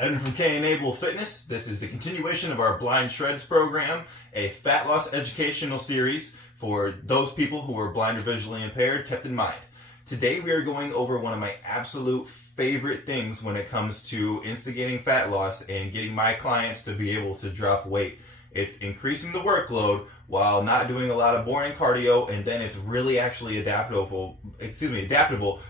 Evan from K-Enable Fitness. This is the continuation of our Blind Shreds program, a fat loss educational series for those people who are blind or visually impaired, kept in mind. Today we are going over one of my absolute favorite things when it comes to instigating fat loss and getting my clients to be able to drop weight. It's increasing the workload while not doing a lot of boring cardio, and then it's really actually adaptable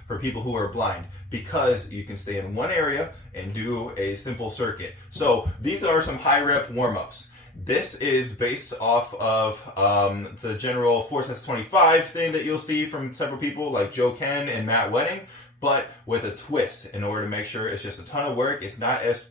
for people who are blind, because you can stay in one area and do a simple circuit. So these are some high rep warm-ups. This is based off of the general 4 sets 25 thing that you'll see from several people like Joe Ken and Matt Wenning, but with a twist in order to make sure it's just a ton of work. It's not as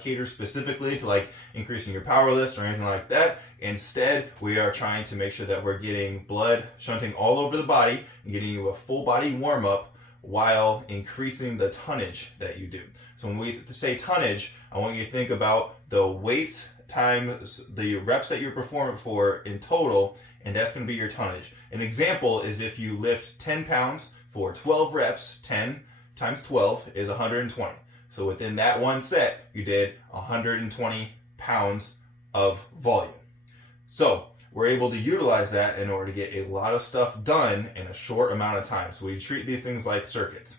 catered specifically to like increasing your power lifts or anything like that. Instead, we are trying to make sure that we're getting blood shunting all over the body and getting you a full body warm up while increasing the tonnage that you do. So when we say tonnage, I want you to think about the weight times the reps that you're performing for in total, and that's going to be your tonnage. An example is if you lift 10 pounds for 12 reps, 10 times 12 is 120. So within that one set, you did 120 pounds of volume. So we're able to utilize that in order to get a lot of stuff done in a short amount of time. So we treat these things like circuits.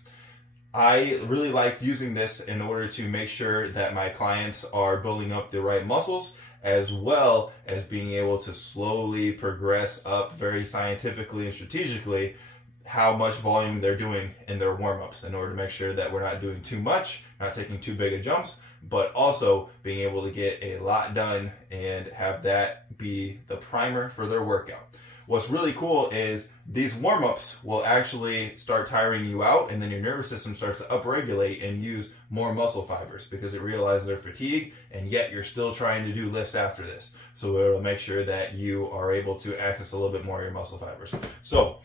I really like using this in order to make sure that my clients are building up the right muscles, as well as being able to slowly progress up very scientifically and strategically how much volume they're doing in their warm-ups, in order to make sure that we're not doing too much, not taking too big of jumps, but also being able to get a lot done and have that be the primer for their workout. What's really cool is these warm-ups will actually start tiring you out, and then your nervous system starts to upregulate and use more muscle fibers because it realizes they're fatigued, and yet you're still trying to do lifts after this. So it'll make sure that you are able to access a little bit more of your muscle fibers. So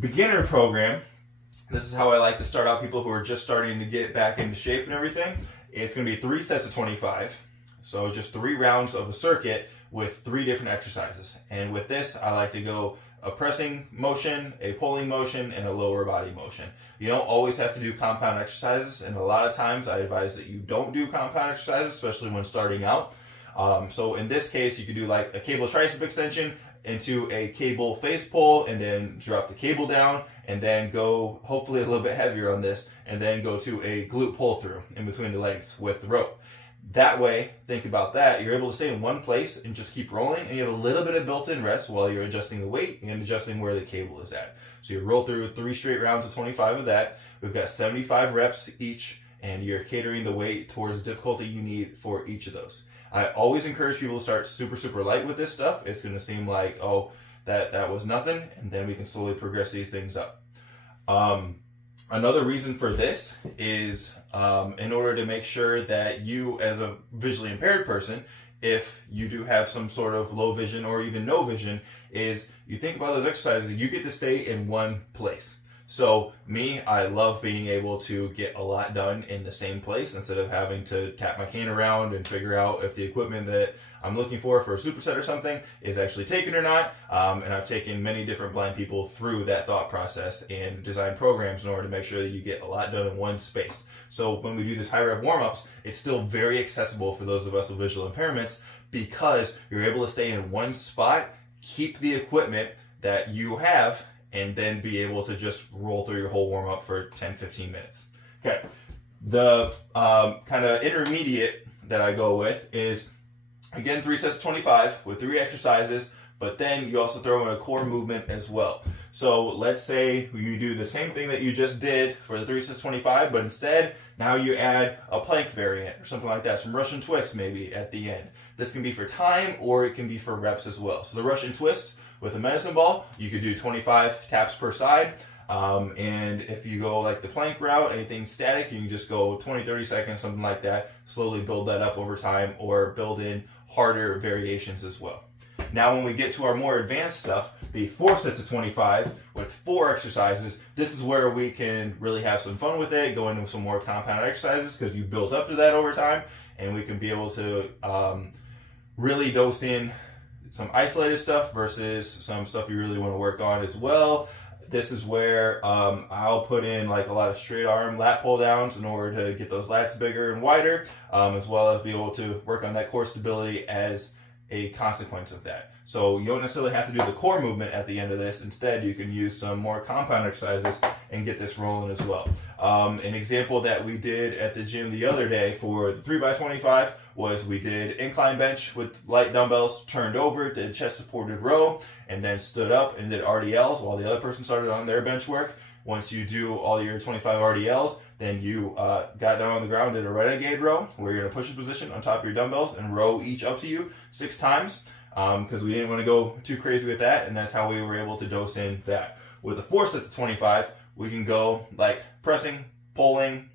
beginner program, this is how I like to start out people who are just starting to get back into shape and everything. It's going to be 3 sets of 25. So just 3 rounds of a circuit with 3 different exercises. And with this, I like to go a pressing motion, a pulling motion, and a lower body motion. You don't always have to do compound exercises, and a lot of times I advise that you don't do compound exercises, especially when starting out. So in this case, you could do like a cable tricep extension into a cable face pull, and then drop the cable down, and then go hopefully a little bit heavier on this, and then go to a glute pull through in between the legs with the rope. That way, think about that, you're able to stay in one place and just keep rolling, and you have a little bit of built-in rest while you're adjusting the weight and adjusting where the cable is at. So you roll through 3 straight rounds of 25 of that. We've got 75 reps each, and you're catering the weight towards the difficulty you need for each of those. I always encourage people to start super light with this stuff. It's going to seem like, oh, that was nothing, and then we can slowly progress these things up. Another reason for this is in order to make sure that you, as a visually impaired person, if you do have some sort of low vision or even no vision, is you think about those exercises, you get to stay in one place. So me, I love being able to get a lot done in the same place instead of having to tap my cane around and figure out if the equipment that I'm looking for a superset or something is actually taken or not. And I've taken many different blind people through that thought process and designed programs in order to make sure that you get a lot done in one space. So when we do these high rep warm-ups, it's still very accessible for those of us with visual impairments, because you're able to stay in one spot, keep the equipment that you have, and then be able to just roll through your whole warm-up for 10-15 minutes. Okay, the kind of intermediate that I go with is, again, 3 sets of 25 with 3 exercises, but then you also throw in a core movement as well. So let's say you do the same thing that you just did for the 3 sets of 25, but instead, now you add a plank variant or something like that, some Russian twists maybe at the end. This can be for time, or it can be for reps as well. So the Russian twists, with a medicine ball, you could do 25 taps per side. And if you go like the plank route, anything static, you can just go 20-30 seconds, something like that. Slowly build that up over time, or build in harder variations as well. Now when we get to our more advanced stuff, the 4 sets of 25 with 4 exercises, this is where we can really have some fun with it, go into some more compound exercises because you build up to that over time, and we can be able to really dose in some isolated stuff versus some stuff you really want to work on as well. this is where I'll put in like a lot of straight arm lat pull downs in order to get those lats bigger and wider, as well as be able to work on that core stability as a consequence of that. So you don't necessarily have to do the core movement at the end of this. Instead, you can use some more compound exercises and get this rolling as well. An example that we did at the gym the other day for the 3x25 was we did incline bench with light dumbbells, turned over, did chest supported row, and then stood up and did RDLs while the other person started on their bench work. Once you do all your 25 RDLs, then you got down on the ground, did a renegade row where you're in a push-up position on top of your dumbbells and row each up to you 6 times because we didn't want to go too crazy with that, and that's how we were able to dose in that. With the 4 sets of 25, we can go like pressing, pulling,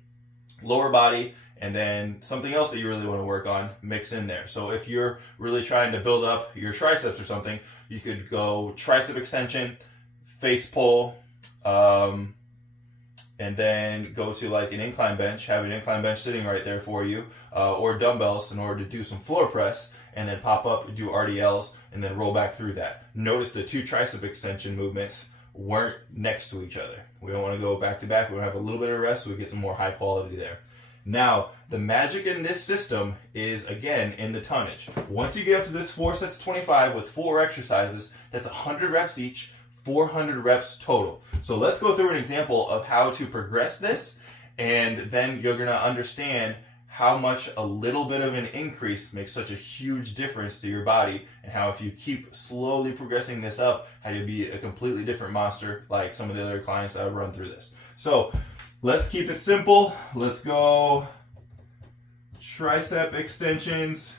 lower body, and then something else that you really want to work on, mix in there. So if you're really trying to build up your triceps or something, you could go tricep extension, face pull, and then go to like an incline bench, have an incline bench sitting right there for you, or dumbbells in order to do some floor press, and then pop up, do RDLs, and then roll back through that. Notice the 2 tricep extension movements weren't next to each other. We don't want to go back to back. We want to have a little bit of rest so we get some more high quality there. Now, the magic in this system is, again, in the tonnage. Once you get up to this 4 sets of 25 with 4 exercises, that's 100 reps each, 400 reps total. So let's go through an example of how to progress this, and then you're going to understand how much a little bit of an increase makes such a huge difference to your body, and how if you keep slowly progressing this up, how you'll be a completely different monster like some of the other clients that I've run through this. So let's keep it simple. Let's go tricep extensions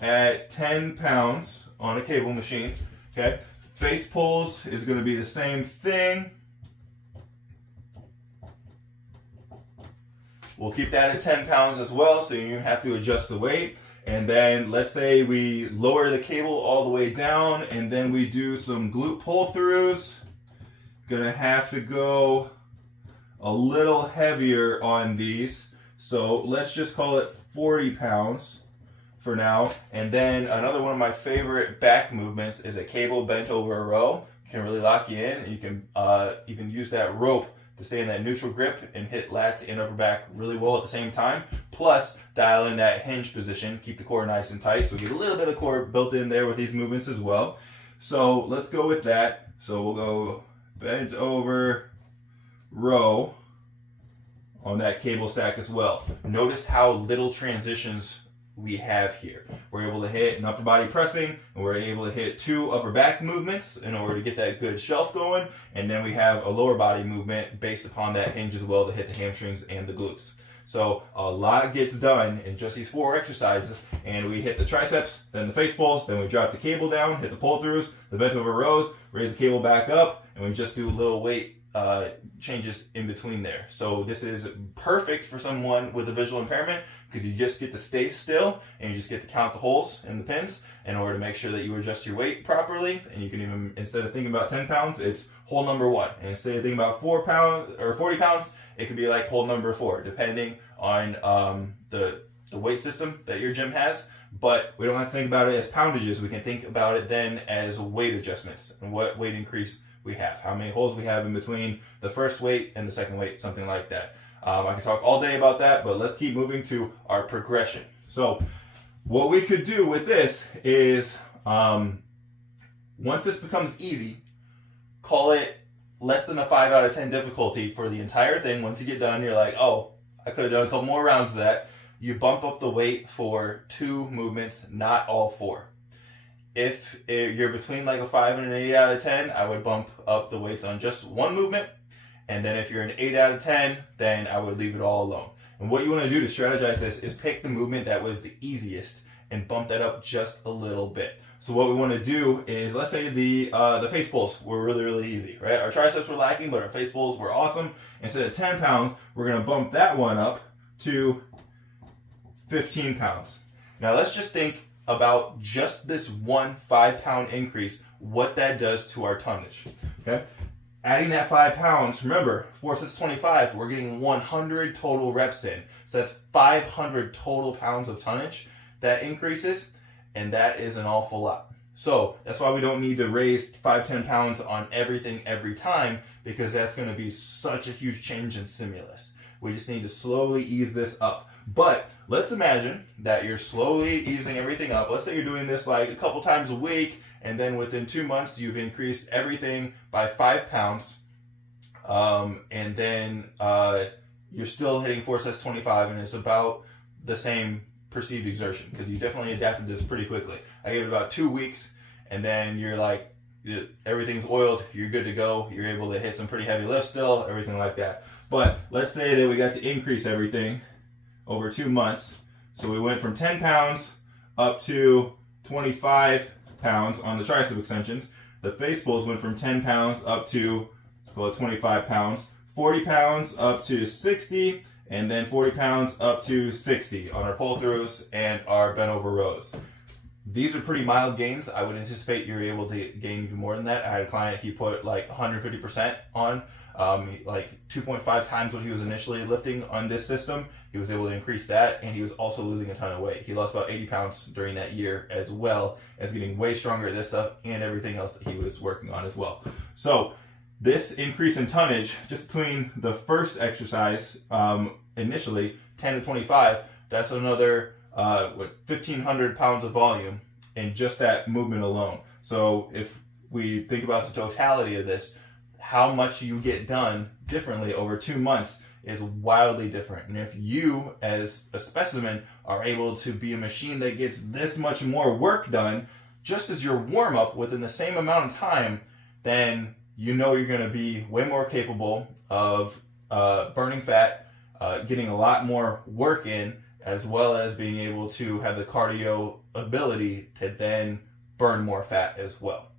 at 10 pounds on a cable machine. Okay. Face pulls is going to be the same thing. We'll keep that at 10 pounds as well, so you have to adjust the weight. And then let's say we lower the cable all the way down, and then we do some glute pull-throughs. Gonna have to go a little heavier on these. So let's just call it 40 pounds for now. And then another one of my favorite back movements is a cable bent over a row. Can really lock you in. You can even use that rope to stay in that neutral grip and hit lats and upper back really well at the same time. Plus, dial in that hinge position, keep the core nice and tight. So get a little bit of core built in there with these movements as well. So let's go with that. So we'll go bent over row on that cable stack as well. Notice how little transitions we have here. We're able to hit an upper body pressing, and we're able to hit 2 upper back movements in order to get that good shelf going, and then we have a lower body movement based upon that hinge as well to hit the hamstrings and the glutes. So a lot gets done in just these 4 exercises, and we hit the triceps, then the face pulls, then we drop the cable down, hit the pull-throughs, the bent over rows, raise the cable back up, and we just do a little weight changes in between there. So this is perfect for someone with a visual impairment because you just get to stay still and you just get to count the holes and the pins in order to make sure that you adjust your weight properly. And you can even, instead of thinking about 10 pounds, it's hole number 1. And instead of thinking about 4 pounds or 40 pounds, it could be like hole number 4, depending on the weight system that your gym has. But we don't have to think about it as poundages. We can think about it then as weight adjustments and what weight increase we have, how many holes we have in between the first weight and the second weight, something like that. I can talk all day about that, but let's keep moving to our progression. So what we could do with this is, once this becomes easy, call it less than a 5 out of 10 difficulty for the entire thing. Once you get done, you're like, oh, I could have done a couple more rounds of that. You bump up the weight for 2 movements, not all 4. If you're between like a 5 and an 8 out of 10, I would bump up the weights on just 1 movement. And then if you're an 8 out of 10, then I would leave it all alone. And what you want to do to strategize this is pick the movement that was the easiest and bump that up just a little bit. So what we want to do is, let's say the face pulls were really, really easy, right? Our triceps were lacking, but our face pulls were awesome. Instead of 10 pounds, we're going to bump that one up to 15 pounds. Now let's just think about just this 1 5-pound increase, what that does to our tonnage. Okay, adding that 5 pounds, remember 4 sets 25, we're getting 100 total reps in, so that's 500 total pounds of tonnage that increases, and that is an awful lot. So that's why we don't need to raise 5-10 pounds on everything every time, because that's going to be such a huge change in stimulus. We just need to slowly ease this up. But let's imagine that you're slowly easing everything up. Let's say you're doing this like a couple times a week, and then within 2 months you've increased everything by 5 pounds, and then you're still hitting force sets 25, and it's about the same perceived exertion, because you definitely adapted this pretty quickly. I gave it about 2 weeks, and then you're like, everything's oiled, you're good to go, you're able to hit some pretty heavy lifts still, everything like that. But let's say that we got to increase everything over 2 months. So we went from 10 pounds up to 25 pounds on the tricep extensions. The face pulls went from 10 pounds up to 25 pounds, 40 pounds up to 60, and then 40 pounds up to 60 on our pull throughs and our bent over rows. These are pretty mild gains. I would anticipate you're able to gain even more than that. I had a client, he put like 150% on, like 2.5 times what he was initially lifting on this system. He was able to increase that, and he was also losing a ton of weight. He lost about 80 pounds during that year, as well as getting way stronger at this stuff and everything else that he was working on as well. So this increase in tonnage, just between the first exercise, initially 10 to 25, that's another 1,500 pounds of volume in just that movement alone. So if we think about the totality of this, how much you get done differently over 2 months is wildly different. And if you, as a specimen, are able to be a machine that gets this much more work done, just as your warm-up within the same amount of time, then you know you're going to be way more capable of burning fat, getting a lot more work in, as well as being able to have the cardio ability to then burn more fat as well.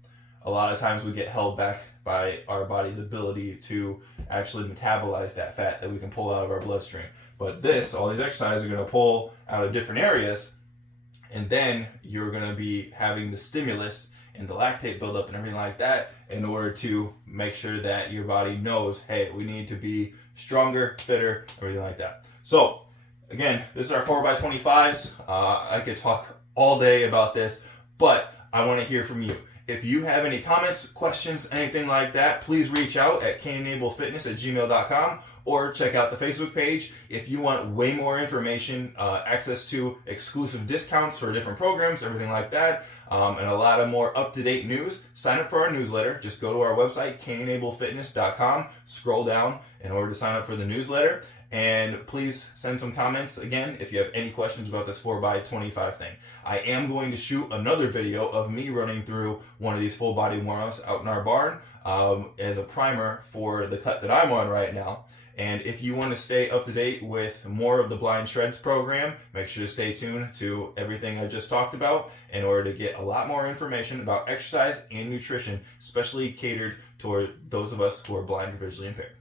A lot of times we get held back by our body's ability to actually metabolize that fat that we can pull out of our bloodstream. But all these exercises are going to pull out of different areas, and then you're going to be having the stimulus and the lactate buildup and everything like that in order to make sure that your body knows, hey, we need to be stronger, fitter, everything like that. So again, this is our 4x25s. I could talk all day about this, but I want to hear from you. If you have any comments, questions, anything like that, please reach out at caneenablefitness@gmail.com or check out the Facebook page. If you want way more information, access to exclusive discounts for different programs, everything like that, and a lot of more up-to-date news, sign up for our newsletter. Just go to our website, caneenablefitness.com, scroll down in order to sign up for the newsletter. And please send some comments again if you have any questions about this 4x25 thing. I am going to shoot another video of me running through one of these full body warm-ups out in our barn as a primer for the cut that I'm on right now. And if you want to stay up to date with more of the Blind Shreds program, make sure to stay tuned to everything I just talked about in order to get a lot more information about exercise and nutrition, especially catered toward those of us who are blind or visually impaired.